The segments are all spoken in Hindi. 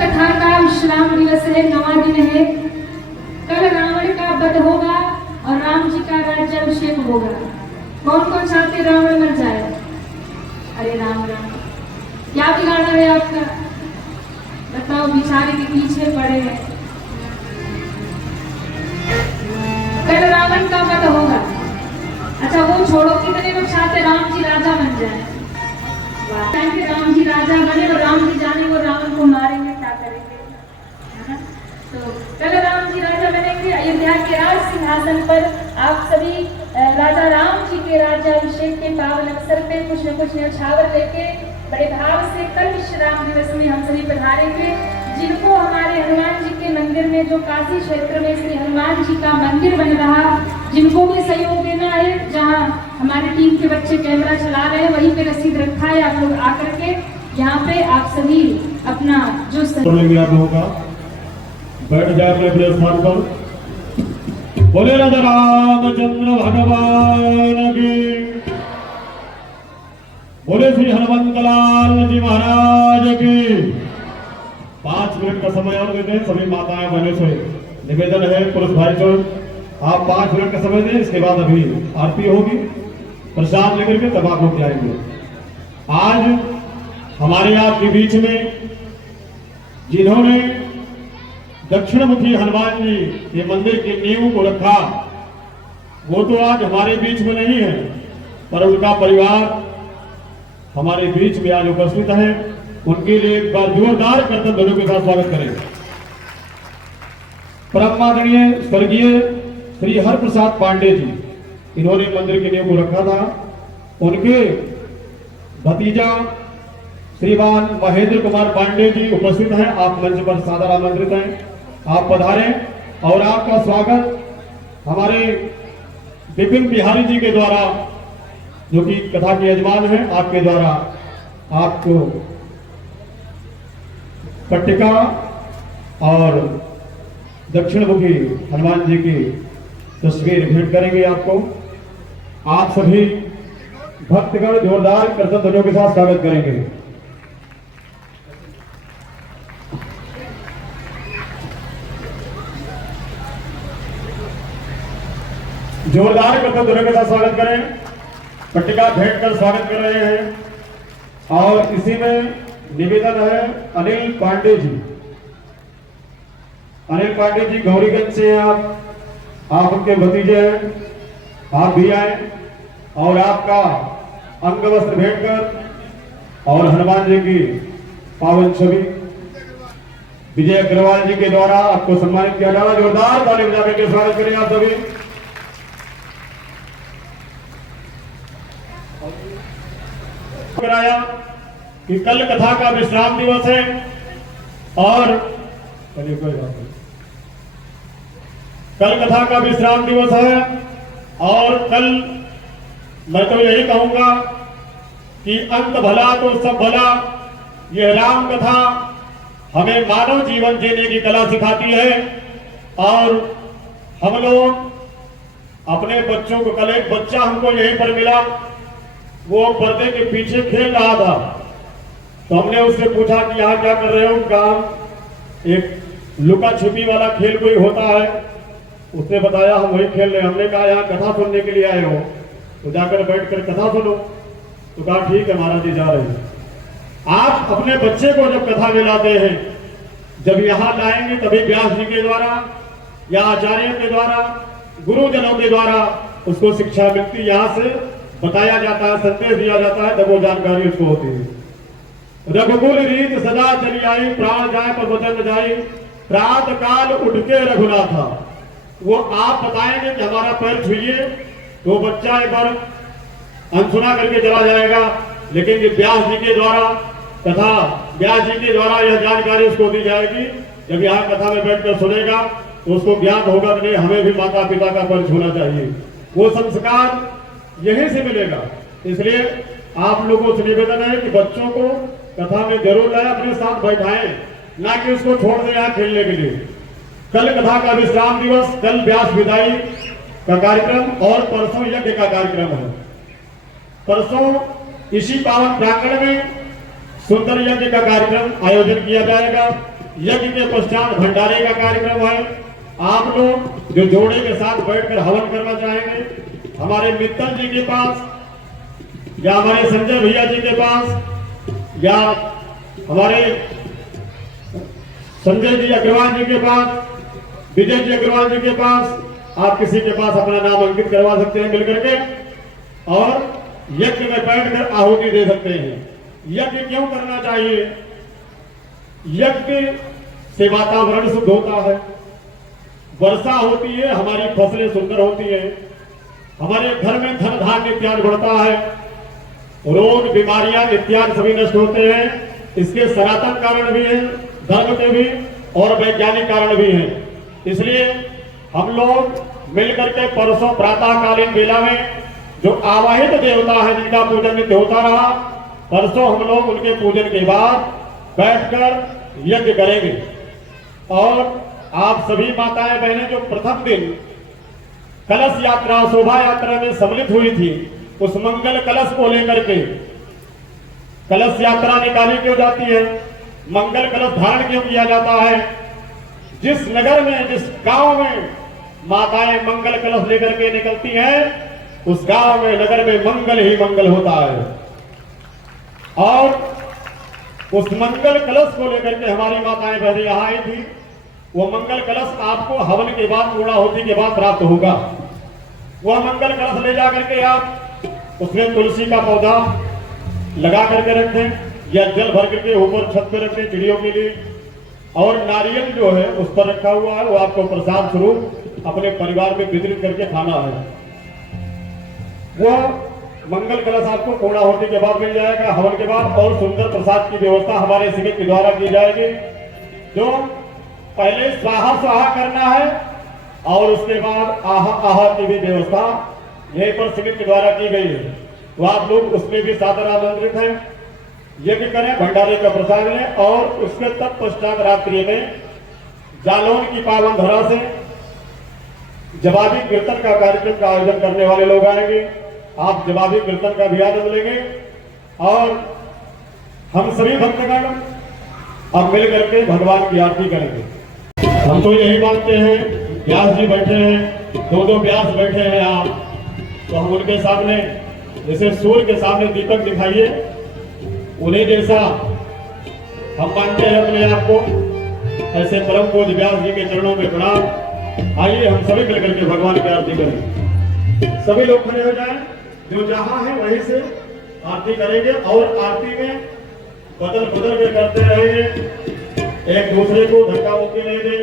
कथा का विश्राम दिवस है, 9वां दिन है। कल रावण का वध होगा और राम जी का राज्याभिषेक होगा। कौन कौन चाहते रावण मर जाए? अरे राम राम, क्या बिगाड़ा है आपका? बताओ, बिचारे के पीछे पड़े हैं। कल रावण का वध होगा। अच्छा वो छोड़ो, कितने लोग चाहते राम जी राजा बन जाए? चाहते राम जी राजा बने और राम जी जाने वो रावण को मारेंगे, क्या करेंगे, है ना? तो कल राम जी राजा बनेंगे। अयोध्या के राज सिंहासन पर आप सभी राजा राम जी के राज्याभिषेक के पावन अवसर पे कुछ न कुछ न्यौछावर लेके बड़े भाव से कल विश्राम दिवस में हम सभी पधारेंगे। जिनको हमारे हनुमान जी के मंदिर में, जो काशी क्षेत्र में श्री हनुमान जी का मंदिर बन रहा, जिनको भी सहयोग देना है, जहां हमारी टीम के बच्चे कैमरा चला रहे हैं वहीं पे रसीद रखा है, आप लोग आकर के यहाँ पे आप सभी अपना जो आप लोगों का बैठ जाए अपने अपने स्थान पर। बोले राजा रामचंद्र भगवान की, बोले श्री हनुमंत लाल जी महाराज की। 5 मिनट का समय और देते हैं सभी माताएं बहनों से निवेदन है। पुरुष भाई जो आप 5 मिनट का समय दें, इसके बाद अभी आरती होगी, प्रसाद लेकर के तब आप लोग जाएंगे। आज हमारे आपके बीच में जिन्होंने दक्षिण मुखी हनुमान जी के मंदिर की नींव को रखा, वो तो आज हमारे बीच में नहीं है, पर उनका परिवार हमारे बीच में आज उपस्थित है। उनके लिए एक बार जोरदार करतब ध्वनियों के साथ स्वागत करें। परम आदरणीय स्वर्गीय श्री हरप्रसाद पांडे जी, इन्होंने मंदिर की नींव को रखा था। उनके भतीजा श्रीमान महेंद्र कुमार पांडे जी उपस्थित हैं। आप मंच पर सादर आमंत्रित हैं, आप पधारें और आपका स्वागत हमारे विपिन बिहारी जी के द्वारा, जो कि कथा के यजमान हैं, आपके द्वारा आपको पट्टिका और दक्षिण मुखी हनुमान जी की तस्वीर भेंट करेंगे आपको। आप सभी भक्तगण जोरदार करतब ध्वनियों के साथ स्वागत करेंगे। जोरदार करतब ध्वनियों के साथ स्वागत करें। पट्टिका भेंट कर स्वागत कर रहे हैं। और इसी में निवेदन है अनिल पांडे जी। अनिल पांडे जी गौरीगंज से हैं आप उनके भतीजे हैं, आप भी आए और आपका अंग वस्त्र भेंट कर और हनुमान जी की पावन छवि विजय अग्रवाल जी के द्वारा आपको सम्मानित किया जा रहा है। जोरदार ताली बजा करके स्वागत करें आप सभी। कराया कि कल कथा का विश्राम दिवस है और चलिए कोई बात नहीं, कल कथा का विश्राम दिवस है और कल मैं तो यही कहूंगा कि अंत भला तो सब भला। यह राम कथा हमें मानव जीवन जीने की कला सिखाती है और हम लोग अपने बच्चों को, कल एक बच्चा हमको यहीं पर मिला, वो पर्दे के पीछे खेल रहा था, तो हमने उससे पूछा कि यहाँ क्या कर रहे हो? कहा एक लुका छिपी वाला खेल कोई होता है। उसने बताया हम वही खेल रहे हैं। हमने कहा यहाँ कथा सुनने के लिए आए हो तो जाकर बैठकर कथा सुनो। तो कहा ठीक है महाराज जी, जा रहे हैं। आप अपने बच्चे को जब कथा में लाते हैं, जब यहाँ लाएंगे तभी व्यास जी के द्वारा या आचार्य के द्वारा, गुरुजनों के द्वारा उसको शिक्षा मिलती, यहाँ से बताया जाता है, संदेश दिया जाता है, तब वो जानकारी उसको होती है। रघुकुल रीत सदा चली आई, प्राण जाए पर वचन जाए, प्रात काल उठ के रघुनाथा। वो आप बताएंगे कि हमारा पैर छुइए, तो बच्चा एक बार अनसुना करके चला जाएगा, लेकिन ये व्यास जी के द्वारा कथा, व्यास जी के द्वारा यह जानकारी उसको दी जाएगी। जब यहाँ कथा में बैठकर सुनेगा तो उसको ज्ञान होगा कि नहीं, हमें भी माता पिता का पैर छूना चाहिए। वो संस्कार यहीं से मिलेगा। इसलिए आप लोगों से निवेदन है कि बच्चों को कथा में जरूर लाए, अपने साथ बैठाएं, ना कि उसको छोड़ दें यहाँ खेलने के लिए। कल कथा का विश्राम दिवस, कल व्यास विदाई का कार्यक्रम और परसों यज्ञ का कार्यक्रम है। परसों इसी पावन प्रांगण में सुंदर यज्ञ का कार्यक्रम आयोजन किया जाएगा। यज्ञ के पश्चात भंडारे का कार्यक्रम है। आप लोग जो जोड़े के साथ बैठकर हवन करना चाहेंगे, हमारे मित्तल जी के पास या हमारे संजय भैया जी के पास या हमारे संजय जी अग्रवाल जी के पास, विजय जी अग्रवाल जी के पास, आप किसी के पास अपना नाम अंकित करवा सकते हैं मिलकर के और यज्ञ में बैठकर आहुति दे सकते हैं। यज्ञ क्यों करना चाहिए? यज्ञ से वातावरण शुद्ध होता है, वर्षा होती है, हमारी फसलें सुंदर होती है, हमारे घर में धन धान्य इत्यादि बढ़ता है, रोग बीमारियां इत्यादि सभी नष्ट होते हैं। इसके सनातन कारण भी हैं, धर्म के भी और वैज्ञानिक कारण भी हैं। इसलिए हम लोग मिलकर के परसों प्रातःकालीन बेला में जो आवाहित देवता है जिनका पूजन नित्य होता रहा, परसों हम लोग उनके पूजन के बाद बैठकर यज्ञ करेंगे। और आप सभी माताएं बहनें जो प्रथम दिन कलश यात्रा शोभा यात्रा में सम्मिलित हुई थी, उस मंगल कलश को लेकर के कलश यात्रा निकाली क्यों जाती है, मंगल कलश धारण क्यों किया जाता है? जिस नगर में, जिस गांव में माताएं मंगल कलश लेकर के निकलती हैं, उस गांव में, नगर में मंगल ही मंगल होता है। और उस मंगल कलश को लेकर के हमारी माताएं पहले यहां आई थी। वो मंगल कलश आपको हवन के बाद, पूर्णाहुति के बाद प्राप्त होगा। वह मंगल कलश ले जाकर के आप उसमें तुलसी का पौधा लगा करके रखें या जल भर करके ऊपर छत पे रखें चिड़ियों के लिए, और नारियल जो है उस पर रखा हुआ है, वो आपको प्रसाद स्वरूप अपने परिवार में वितरित करके खाना है। वह मंगल कलश आपको पूर्णाहुति के बाद मिल जाएगा, हवन के बाद। और सुंदर प्रसाद की व्यवस्था हमारे शिविर के द्वारा की जाएगी। जो पहले स्वाहा स्वाहा करना है और उसके बाद आहा आहा की भी व्यवस्था यहीं पर शिविर के द्वारा की गई है। तो आप लोग उसमें भी सादर आमंत्रित हैं। यज्ञ करें, भंडारे का प्रसाद लें और उसके तत्पश्चात रात्रि में जालौन की पावन धरा से जवाबी कीर्तन का कार्यक्रम का आयोजन करने वाले लोग आएंगे। आप जवाबी कीर्तन का भी आनंद लेंगे और हम सभी भक्तगण अब मिल करके भगवान की आरती करेंगे। हम तो यही मानते हैं, व्यास जी बैठे हैं, दो व्यास बैठे हैं आप, तो हम उनके सामने जैसे सूर्य के सामने दीपक दिखाइए, उन्हें जैसा हम मानते हैं अपने आप को, ऐसे परम पूज्य व्यास जी के चरणों में प्रणाम। आइए हम सभी मिलकर के भगवान की आरती करें। सभी लोग खड़े हो जाएं, जो जहां है वहीं से आरती करेंगे और आरती में बदल बदल के करते रहेंगे, एक दूसरे को धक्का मुक्की नहीं दे।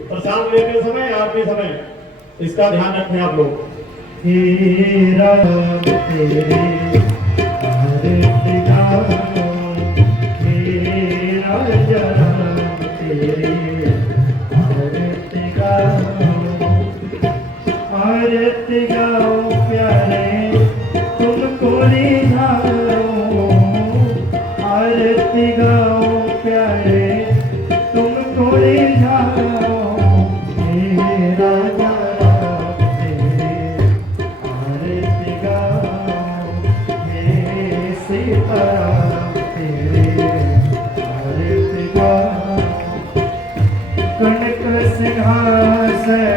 प्रसाद लेते समय, आरती समय इसका ध्यान रखें आप लोग। हे राम तेरे आरती गाओ, हे राजा राम तेरे आरती गाओ, आरती गाओ प्यारे तुमको रिझाओ, आरती गाओ प्यारे तुमको रिझाओ, हे राजा कनक सिंहासन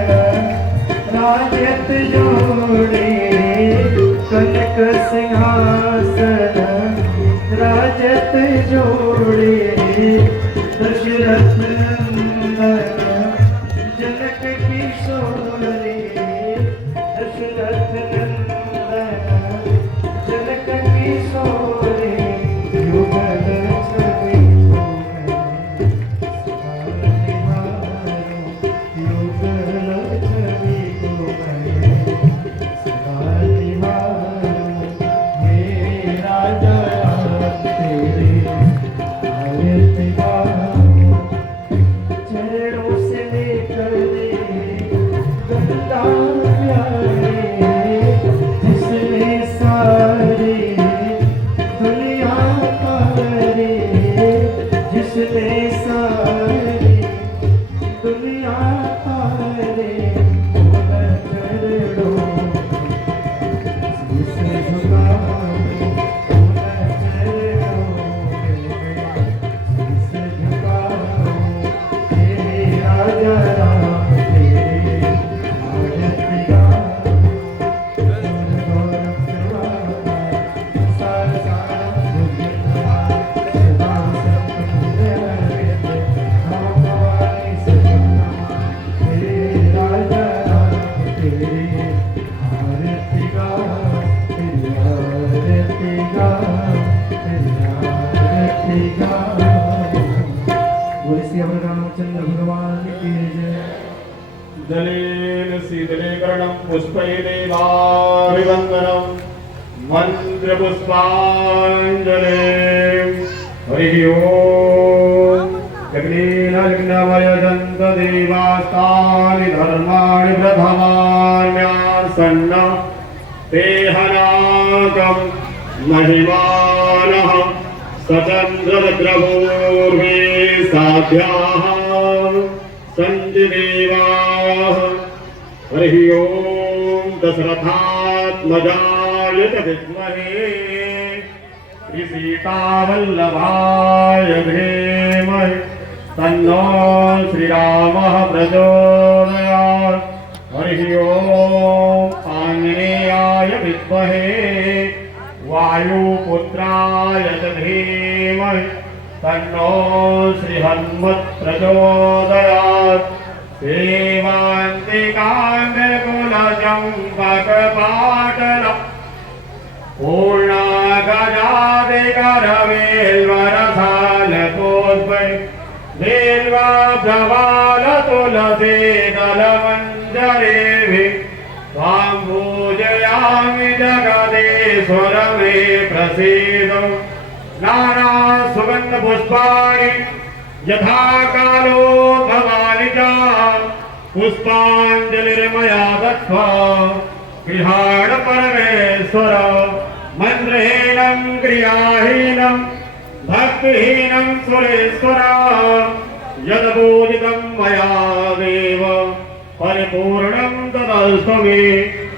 राजत जोड़े, कनक सिंहासन राजत जोड़े, दशरथ नंदन जनक किशोरे, दशरथ नंदन जनक किशोरे, युगल छवि श्री रामचंद्र भगवान की जय। जलेन शीतलीकरणं पुष्पैरेवाभिवन्दनं मन्त्रपुष्पाञ्जलिं हरिः ओम्। यज्ञेनाग्नमयजन्त देवास्तानि धर्माणि प्रथमान्यासन्न ते हनाकं महिमानः सचन्द्रद्रवोर्मे साध्याः सञ्जिदेवाः। हरिः ओम्। दशरथात्मजाय च विद्महे श्रीसीतावल्लभाय धीमहि तन्नो श्रीरामः प्रचोदयात्। हरिः ओम्। आञ्जनेयाय विद्महे वायुपुत्राय च धीमहि तन्नो श्रीहनुमत् प्रचोदयात्। सेवान्तिकान्तकुलचम्पकपाटलम् पूर्णागजादिकरवेल्वरसालकोद्वै देल्वाप्रवालतुलसीदलमञ्जरेभिः त्वां पूजयामि जगदीश्वर मे प्रसीद। नाना सुगंध पुष्पाणि यथा कालो भवानि च पुष्पाञ्जलिर्मया दत्त्वा गृहाण परमेश्वर। मन्त्रहीनं क्रियाहीनं भक्तिहीनं सुरेश्वर यद्पूजितं मया देव परिपूर्णं तदस्तु मे।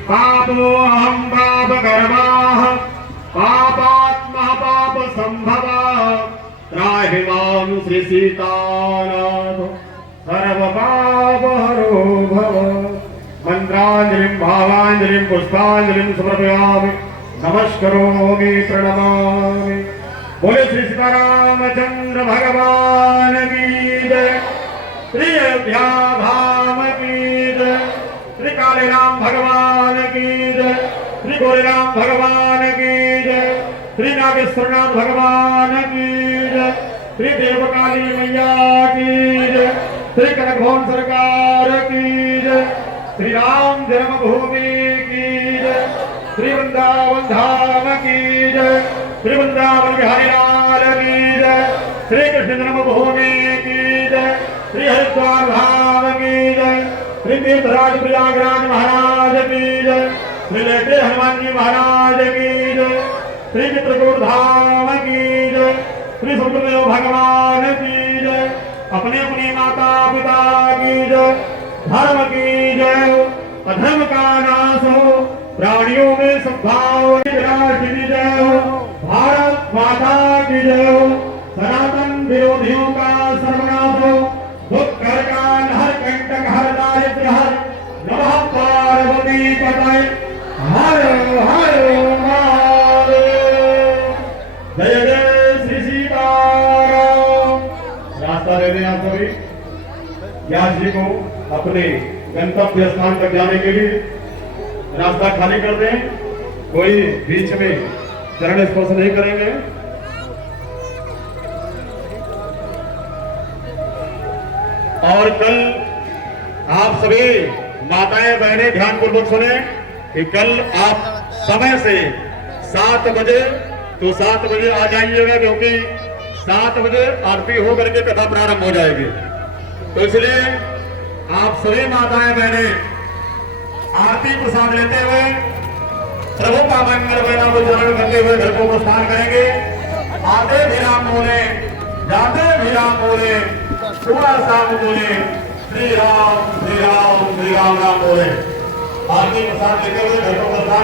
पापोऽहं पापकर्माः पापात्मा पाप संभवा त्राहि मां श्री सीतानाथ सर्वपापहरो भव। मंत्रांजलिं भावांजलिं पुष्पांजलिं समर्पयामि नमस्करोमि प्रणमामि। बोले श्री सीतारामचंद्र भगवान की जय। श्री अयोध्या धाम की जय। श्री काले राम भगवान की जय। श्री गोरे राम भगवान की जय। श्री नागेश्वरनाथ भगवान की जय। श्री देवकाली मैया की जय। श्री कनक भवन सरकार की जय। श्री राम जन्मभूमि की जय। श्री वृंदावन धाम की जय। श्री वृंदावन बिहारी लाल की जय। श्री कृष्ण जन्मभूमि की जय। श्री हरिद्वार धाम की जय। श्री तीर्थराज प्रयागराज महाराज की जय। श्री लेटे हनुमान जी महाराज की जय। श्री चित्रकूट धाम की जय। श्री सुखदेव भगवान की जय। अपने अपने माता पिता की जय। धर्म की जय। अधर्म का नाश हो। प्राणियों में सद्भाव की जय हो। भारत माता की जय हो। सनातन विरोधियों का सर्वनाश हो। दुख कर काल हर कंटक हर दारिद्र्य हर। नमः पार्वती पतये हर हर महादेव। जय जय श्री सीताराम। रास्ता दे दें आप सभी ज्ञान जी को अपने गंतव्य स्थान तक जाने के लिए रास्ता खाली कर दें। कोई बीच में चरण स्पर्श नहीं करेंगे। और कल आप सभी माताएं बहनें ध्यान पूर्वक सुने कि कल आप समय से 7 बजे तो 7 बजे आ जाइएगा, क्योंकि 7 बजे आरती होकर के कथा प्रारंभ हो जाएगी। तो इसलिए आप सभी माताएं बहनें आरती प्रसाद लेते हुए प्रभु का मंगल वेला को चरण करते हुए घर को प्रस्थान करेंगे। आते भी राम बोले, जाते भी राम बोले, सुबह शाम बोले, श्री राम श्री राम श्री राम राम बोले। आरती प्रसाद लेते हुए घर को प्रस्थान